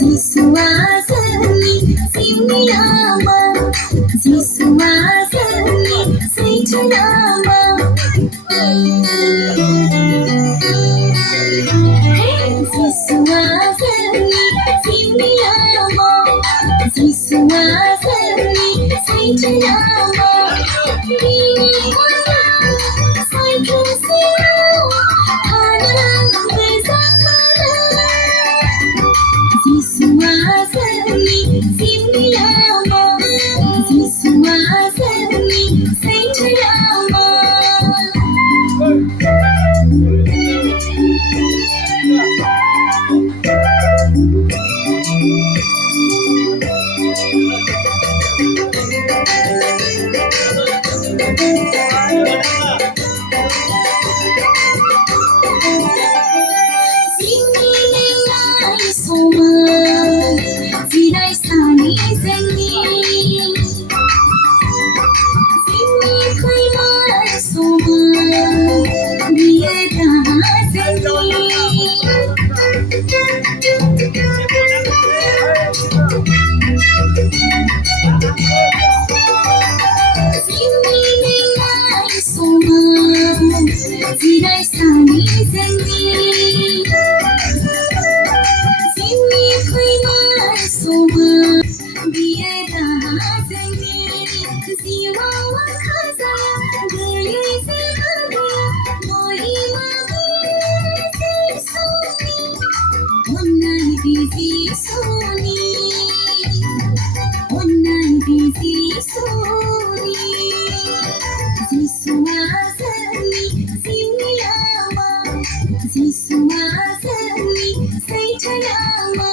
Jisua seni jiuni Lama, Jisua seni Satan Lama. Jisua seni jiuni Lama, Jisua seni Satan Lama. Bini Satan Sino, Hana Bezamana. Jisua seni jiuni Lama, Jisua seni Satan Lama. Sini nengai soma, zirai sani zeni. Sini kai mai soma, biye daha zeni. Sini nengai soma, zirai sani zeni. Sini kai mai soma, biye daha zeni. Jiwa wa kaza, gaya se bhagya, moi mami se soni. Onnai busy soni, onnai busy soni. Jisua seni jiuni Lama, Jisua seni Satan Lama.